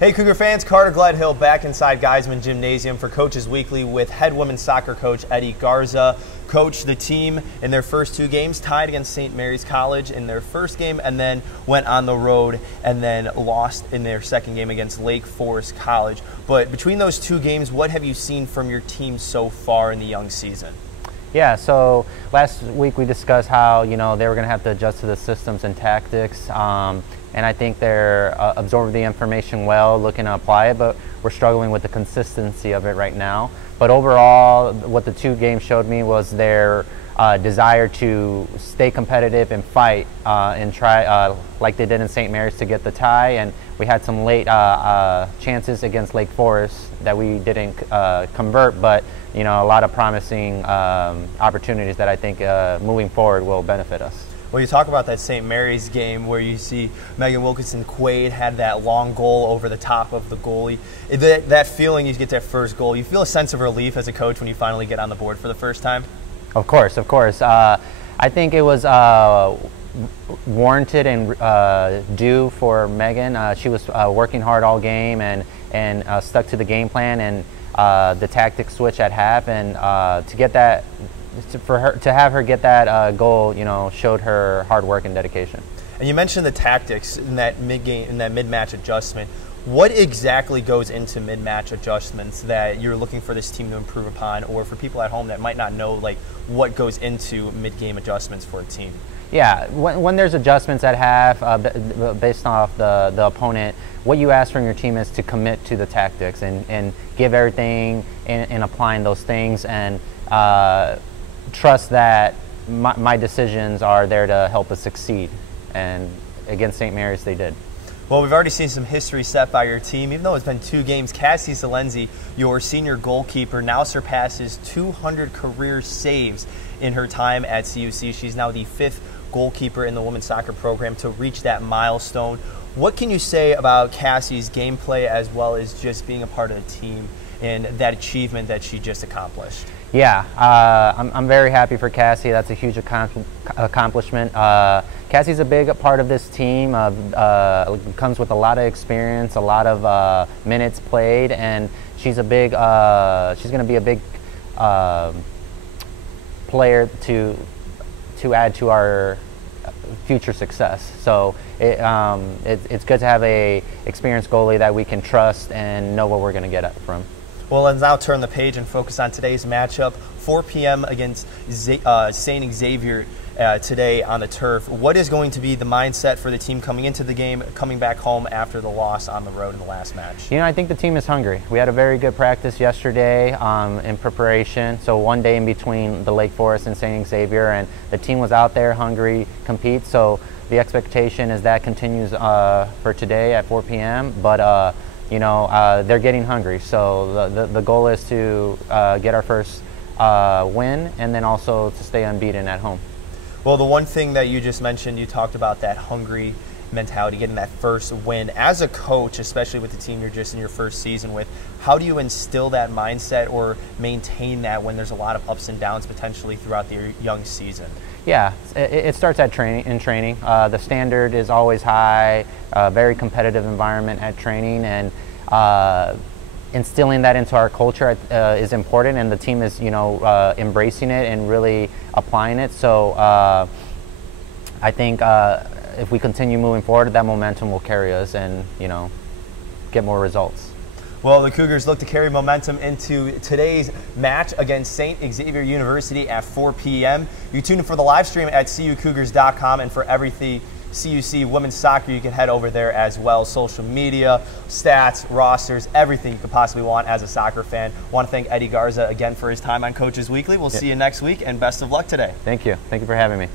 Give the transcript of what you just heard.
Hey Cougar fans, Carter Gledhill back inside Geisman Gymnasium for Coaches Weekly with head women's soccer coach Eddie Garza. Coach, the team in their first two games tied against St. Mary's College in their first game and then went on the road and then lost in their second game against Lake Forest College. But between those two games, what have you seen from your team so far in the young season? Yeah, so last week we discussed how, they were going to have to adjust to the systems and tactics. And I think they're absorbing the information well, looking to apply it, but we're struggling with the consistency of it right now. But overall, what the two games showed me was their desire to stay competitive and fight and try, like they did in St. Mary's, to get the tie. And we had some late chances against Lake Forest that we didn't convert, but a lot of promising opportunities that I think moving forward will benefit us. Well, you talk about that St. Mary's game where you see Megan Wilkinson Quaid had that long goal over the top of the goalie. That feeling you get that first goal, you feel a sense of relief as a coach when you finally get on the board for the first time? Of course. I think it was warranted and due for Megan. She was working hard all game and stuck to the game plan and the tactic switch at half, and to get that. To have her get that goal, showed her hard work and dedication. And you mentioned the tactics in that mid-match adjustment. What exactly goes into mid-match adjustments that you're looking for this team to improve upon, or for people at home that might not know, like, what goes into mid-game adjustments for a team? Yeah, when there's adjustments at half based off the opponent, what you ask from your team is to commit to the tactics and give everything in applying those things, and trust that my decisions are there to help us succeed. And against St. Mary's, they did. Well, we've already seen some history set by your team. Even though it's been two games, Cassie Salenzi, your senior goalkeeper, now surpasses 200 career saves in her time at CUC. She's now the 5th goalkeeper in the women's soccer program to reach that milestone. What can you say about Cassie's gameplay as well as just being a part of the team and that achievement that she just accomplished? Yeah, I'm very happy for Cassie. That's a huge accomplishment. Cassie's a big part of this team. Comes with a lot of experience, a lot of minutes played, and she's going to be a big player to add to our future success. So it's good to have a experienced goalie that we can trust and know what we're going to get from. Well, let's now turn the page and focus on today's matchup, 4 p.m. against Saint Xavier today on the turf. What is going to be the mindset for the team coming into the game, coming back home after the loss on the road in the last match? I think the team is hungry. We had a very good practice yesterday in preparation, so one day in between the Lake Forest and St. Xavier, and the team was out there hungry, compete, so the expectation is that continues for today at 4 p.m., but they're getting hungry, so the goal is to get our first win and then also to stay unbeaten at home. Well, the one thing that you just mentioned, you talked about that hungry mentality, getting that first win. As a coach, especially with the team you're just in your first season with, how do you instill that mindset or maintain that when there's a lot of ups and downs potentially throughout the young season? Yeah, it starts at training. The standard is always high, very competitive environment at training, and instilling that into our culture is important, and the team is embracing it and really applying it. So I think if we continue moving forward, that momentum will carry us and get more results. Well, the Cougars look to carry momentum into today's match against St. Xavier University at 4 p.m. You tune in for the live stream at cucougars.com, and for everything CUC women's soccer, you can head over there as well. Social media, stats, rosters, everything you could possibly want as a soccer fan. I want to thank Eddie Garza again for his time on Coaches Weekly. We'll see you next week, and best of luck today. Thank you. Thank you for having me.